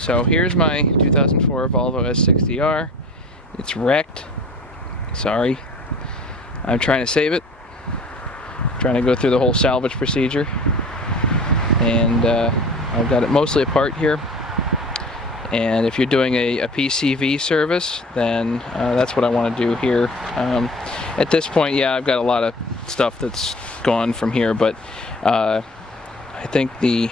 So here's my 2004 Volvo s60r. It's wrecked. Sorry. I'm trying to save it. Trying to go through the whole salvage procedure. And I've got it mostly apart here. And if you're doing a PCV service, then that's what I want to do here. At this point, yeah, I've got a lot of stuff that's gone from here, but I think the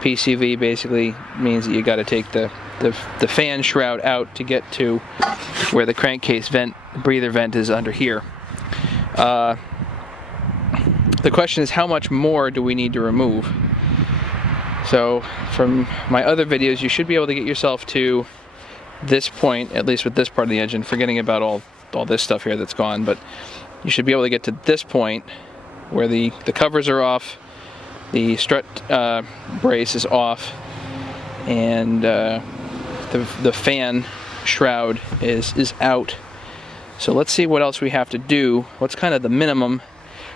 PCV basically means that you got to take the fan shroud out to get to where the crankcase breather vent is under here. The question is, how much more do we need to remove? So from my other videos, you should be able to get yourself to this point, at least with this part of the engine, forgetting about all this stuff here that's gone, but you should be able to get to this point where the covers are off, the strut brace is off, and the fan shroud is out. So let's see what else we have to do. What's kind of the minimum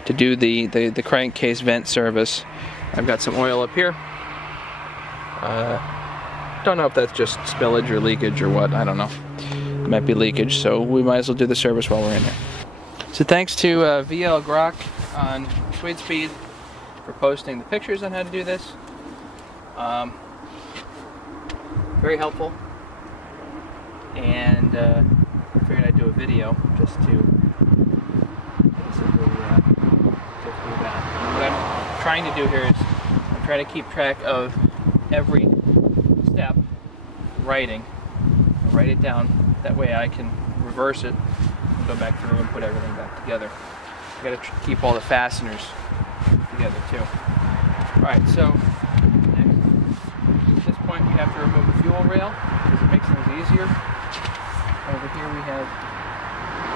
to do the crankcase vent service. I've got some oil up here. Don't know if that's just spillage or leakage or what, I don't know. It might be leakage, so we might as well do the service while we're in there. So thanks to VL Grok on Speed for posting the pictures on how to do this. Very helpful. And I figured I'd do a video just to basically go through that. And what I'm trying to do here is I'm trying to keep track of every step, write it down. That way I can reverse it and go back through and put everything back together. You got to keep all the fasteners together too. Alright, so next, at this point we have to remove the fuel rail because it makes things easier. Over here we have,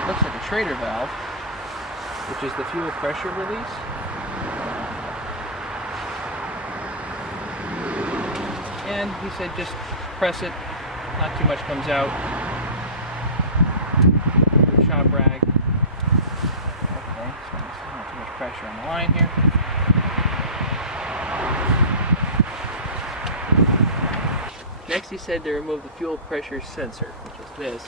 looks like a Schrader valve, which is the fuel pressure release. And he said just press it, not too much comes out. Put a shop rag. Okay, so not too much pressure on the line here. Next he said to remove the fuel pressure sensor, which is this.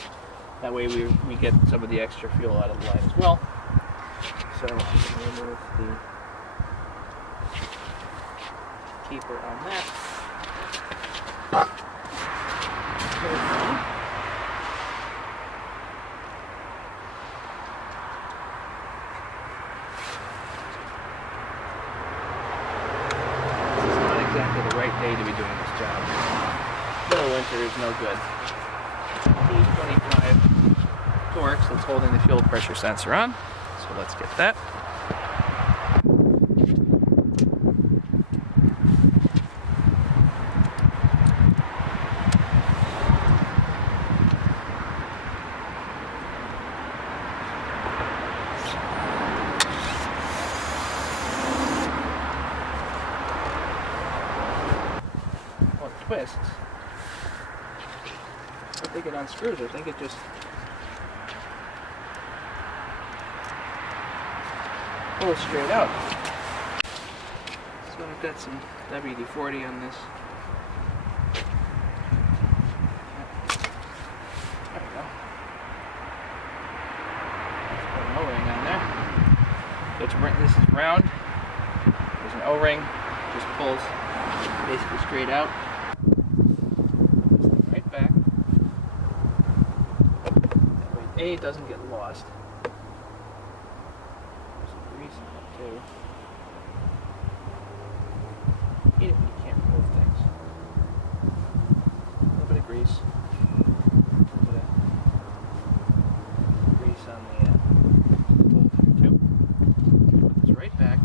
That way we get some of the extra fuel out of the line as well. So I'm going to remove the keeper on that. This is not exactly the right day to be doing this job. Middle of winter is no good. T25 Torx that's holding the fuel pressure sensor on. So let's get that. Twists. I think it unscrews. I think it just pulls straight out. So I've got some WD-40 on this. There we go. Put an O-ring on there. So this is round. There's an O-ring. Just pulls basically straight out. Back. That way A doesn't get lost. There's some grease on it too. Hate it when you can't remove things. A little bit of grease. A little bit of grease on the bolt here too. Put this right back.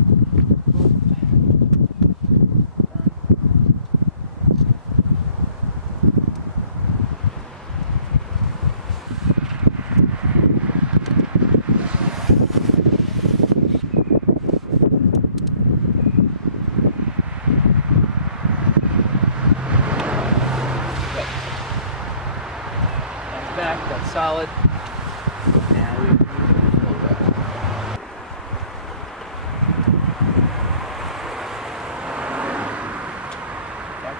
Back, that's solid. Now we pull back.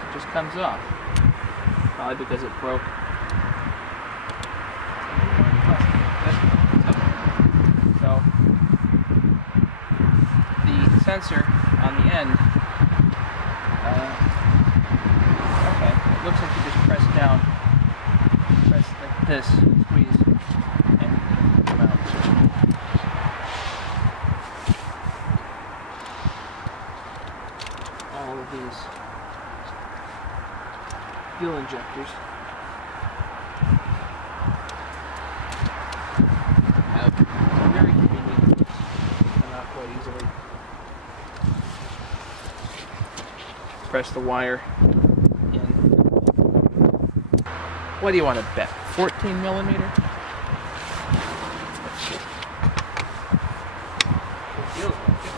It just comes off. Probably because it broke. So the sensor on the end, okay, it looks like you just press down, press like this, squeeze, and it'll come out. All of these fuel injectors have very convenient, come out quite easily. Press the wire in. What do you want to bet? 14 millimeter? Let's see. It feels like it.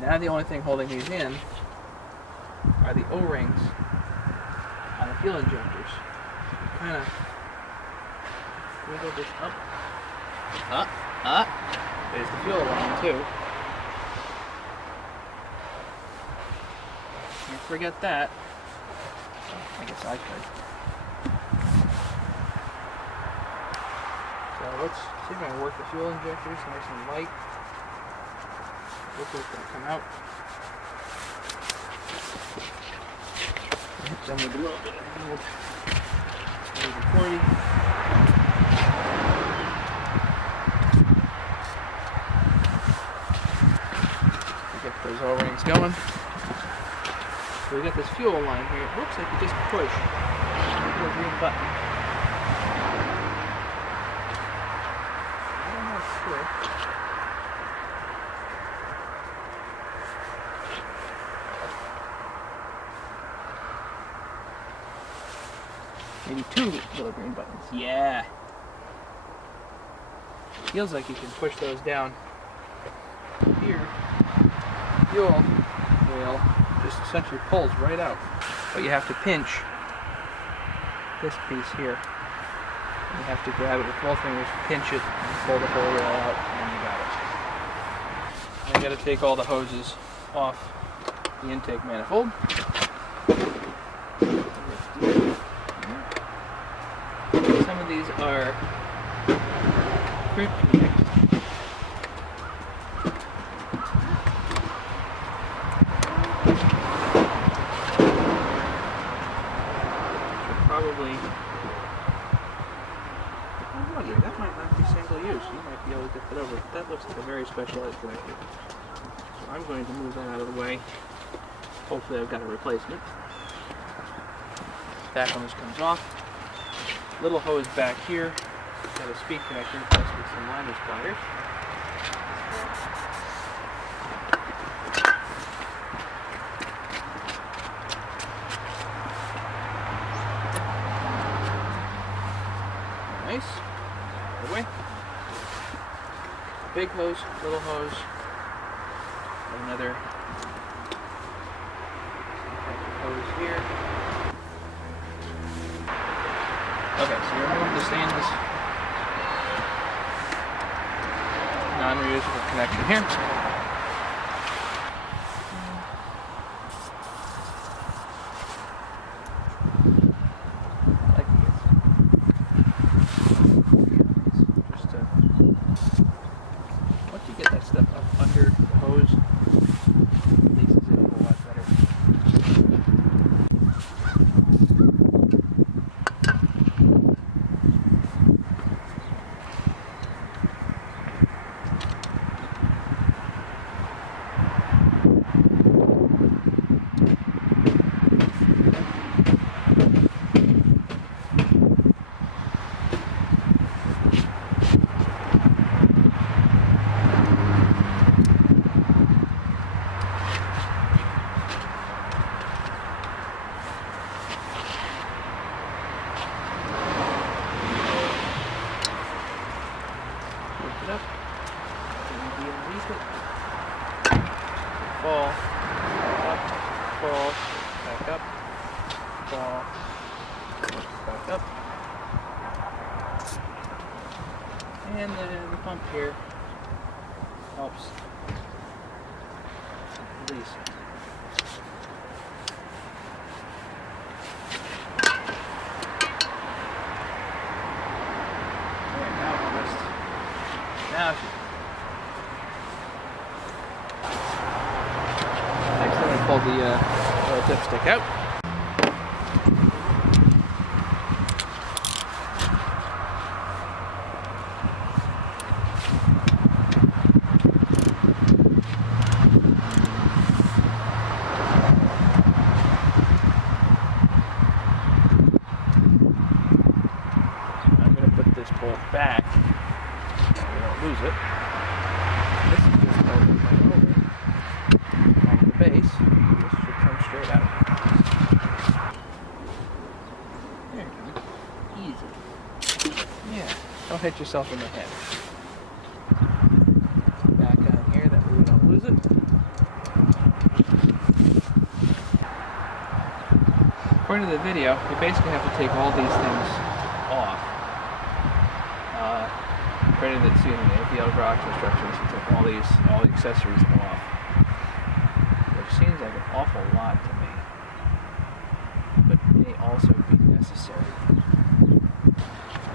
Now the only thing holding these in are the O-rings on the fuel injectors. Kind of wiggle this up. There's the fuel line too. Can't forget that. I guess I could. So let's see if I can work the fuel injectors nice and light. Hopefully it's going to come out. Hit them with a little bit of old 40. Get those O-rings going. So we got this fuel line here. It looks like you just push the little green button. I'm not sure. Maybe 2 little green buttons. Yeah. Feels like you can push those down here. Fuel wheel just essentially pulls right out. But you have to pinch this piece here. And you have to grab it with both fingers, pinch it, and pull the whole wheel out, and you got it. I got to take all the hoses off the intake manifold. Some of these are crimp connected. Probably, I'm wondering, that might not be single use. You might be able to get that over. That looks like a very specialized connector. So I'm going to move that out of the way. Hopefully I've got a replacement. Back one just comes off. Little hose back here. Got a speed connector plus with some line pliers. Nice. Other way. Big hose, little hose, another hose here. Okay, so you're removing the stainless non-reusable connection here. Once you get that stuff up under the hose, it makes it a whole lot better. It up, and underneath it, fall, up, fall, back up, fall, back up, and then the pump here helps these. There, now twist. Now she. Next, I'm going to pull the oil dipstick out. Bolt back so we don't lose it. This is just bolted right over back to the base. This should come straight out. There you go. Easy. Yeah, don't hit yourself in the head. Back on here, that way we don't lose it. According to the video, you basically have to take all these things off. According to the APL garage instructions, you took all the accessories off, which seems like an awful lot to me, but may also be necessary.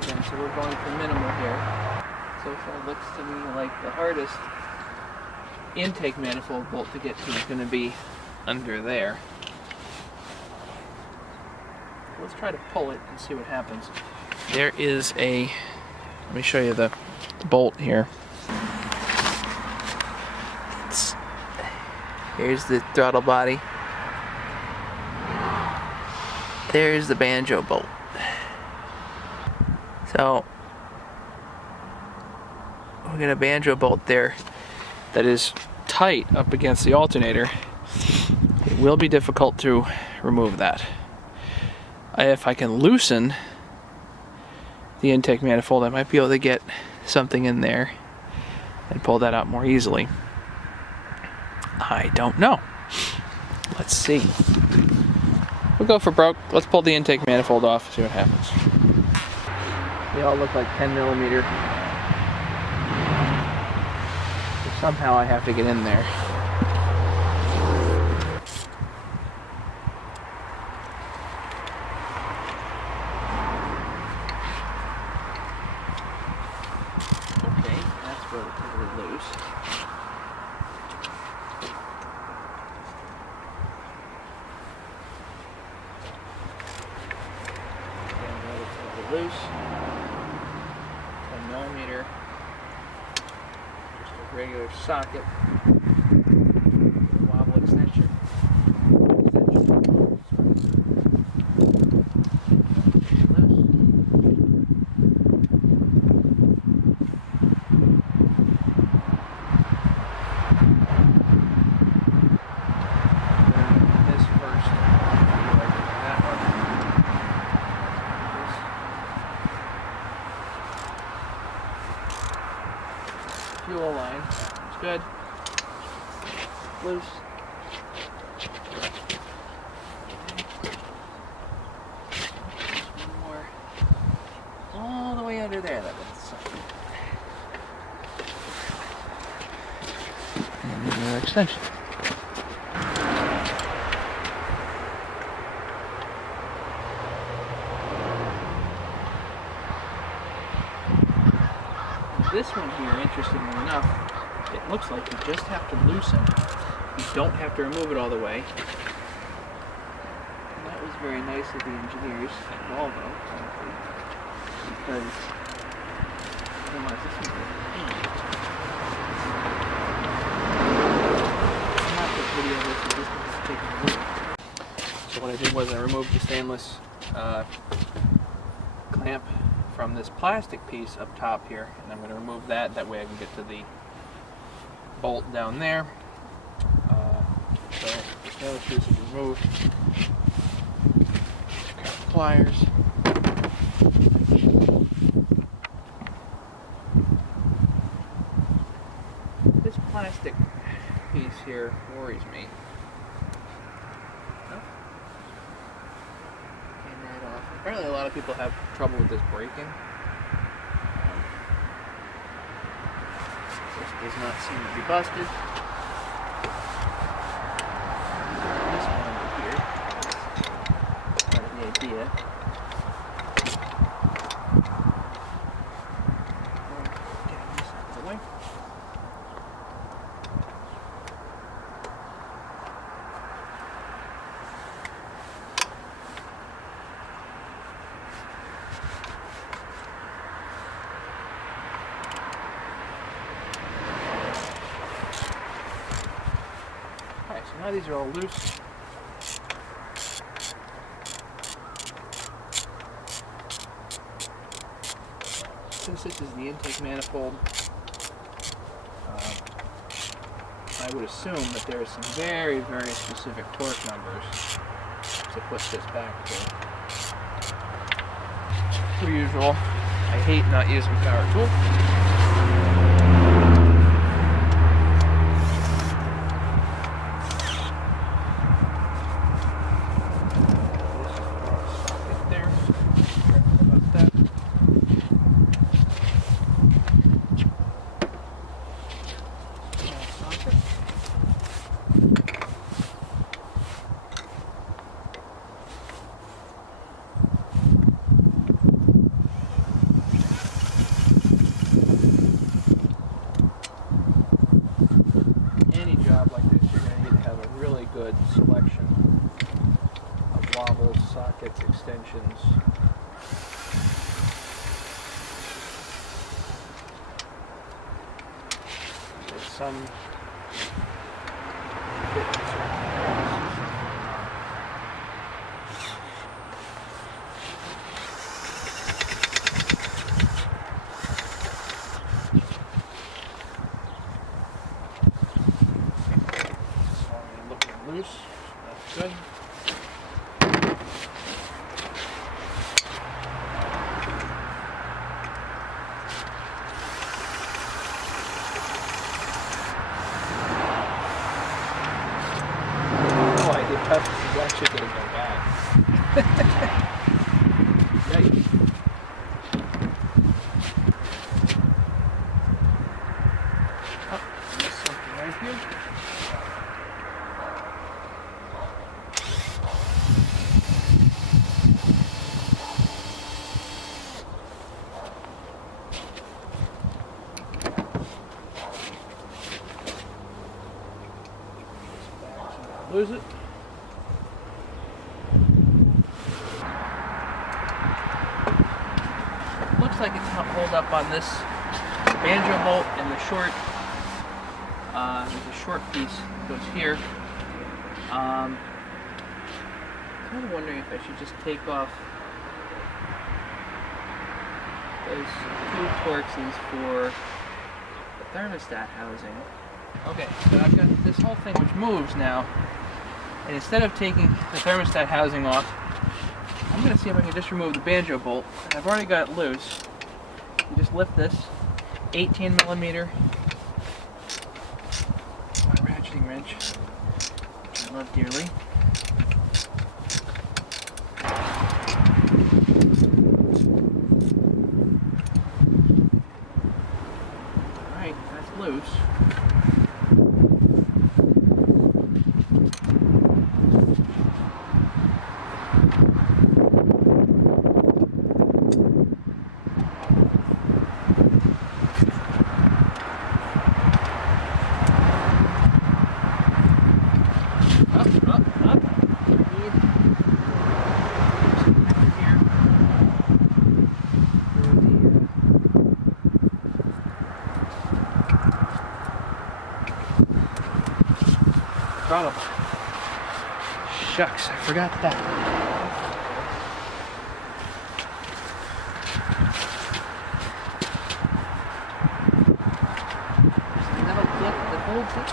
Again, so we're going for minimal here. So far, it looks to me like the hardest intake manifold bolt to get to is going to be under there. Let's try to pull it and see what happens. There is a. Let me show you the bolt here. Here's the throttle body. There's the banjo bolt. So we got a banjo bolt there that is tight up against the alternator. It will be difficult to remove that. If I can loosen the intake manifold, I might be able to get something in there and pull that out more easily. I don't know. Let's see. We'll go for broke. Let's pull the intake manifold off and see what happens. They all look like 10 millimeter. So somehow I have to get in there. Relatively loose. Again, relatively loose. 10 millimeter. Just a regular socket. Wobble extension. Fuel line, it's good. Loose. One more. All the way under there, that was. And another extension. This one here, interestingly enough, it looks like you just have to loosen. You don't have to remove it all the way. And that was very nice of the engineers at Volvo, frankly, because otherwise this one's going to be I'm not the video of this, so this one's taking a look. So what I did was I removed the stainless clamp from this plastic piece up top here, and I'm going to remove that. That way I can get to the bolt down there. So the stainless piece is removed. Pliers. This plastic piece here worries me. Apparently a lot of people have trouble with this breaking. This does not seem to be busted. Now these are all loose. Since this is the intake manifold, I would assume that there are some very, very specific torque numbers to put this back to. Per usual, I hate not using power tool. Good selection of wobbles, sockets, extensions. There's some loose. That's good. Oh, I did touch this. Is actually going to go bad. Yikes. Oh, there's something right here. Lose it. Looks like it's holed up on this banjo bolt and the short. There's a short piece that goes here. Kind of wondering if I should just take off those two Torxies for the thermostat housing. Okay, so I've got this whole thing which moves now, and instead of taking the thermostat housing off, I'm going to see if I can just remove the banjo bolt. And I've already got it loose. You just lift this 18 millimeter ratcheting wrench, which I love dearly. Alright, that's loose. Throttle. Shucks, I forgot that. Metal clip that holds it.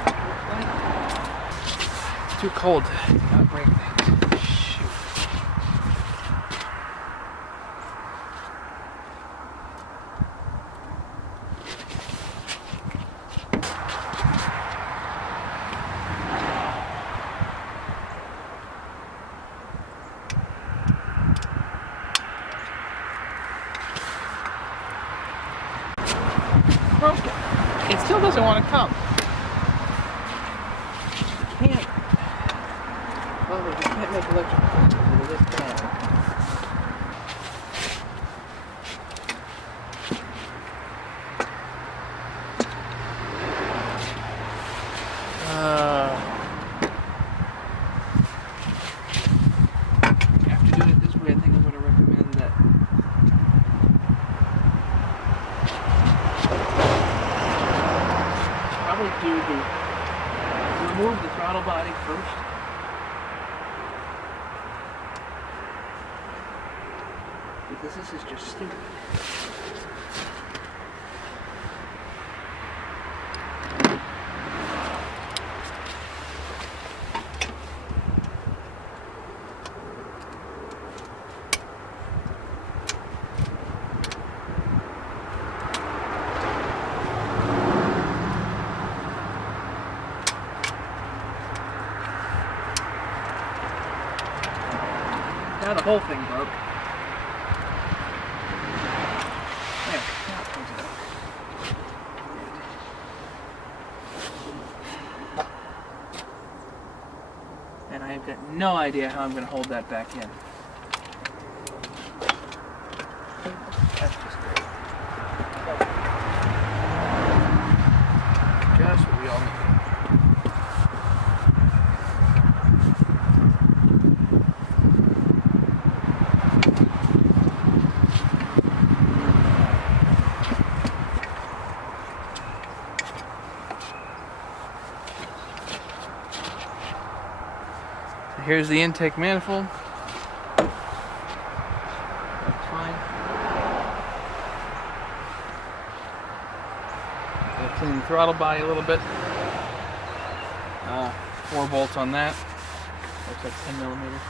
It's too cold to not break things. Shoot. Broken. It still doesn't want to come. You can't. Well, you can't make electrical things with this can. After doing it this way, I think I'm going to recommend that. Probably do the remove the throttle body first. Because this is just stupid. Now the whole thing broke. There, now it comes out. And I've got no idea how I'm going to hold that back in. That's just great. Just what we all need. Here's the intake manifold. That's fine. Gotta clean the throttle body a little bit. 4 bolts on that. Looks like 10 millimeters.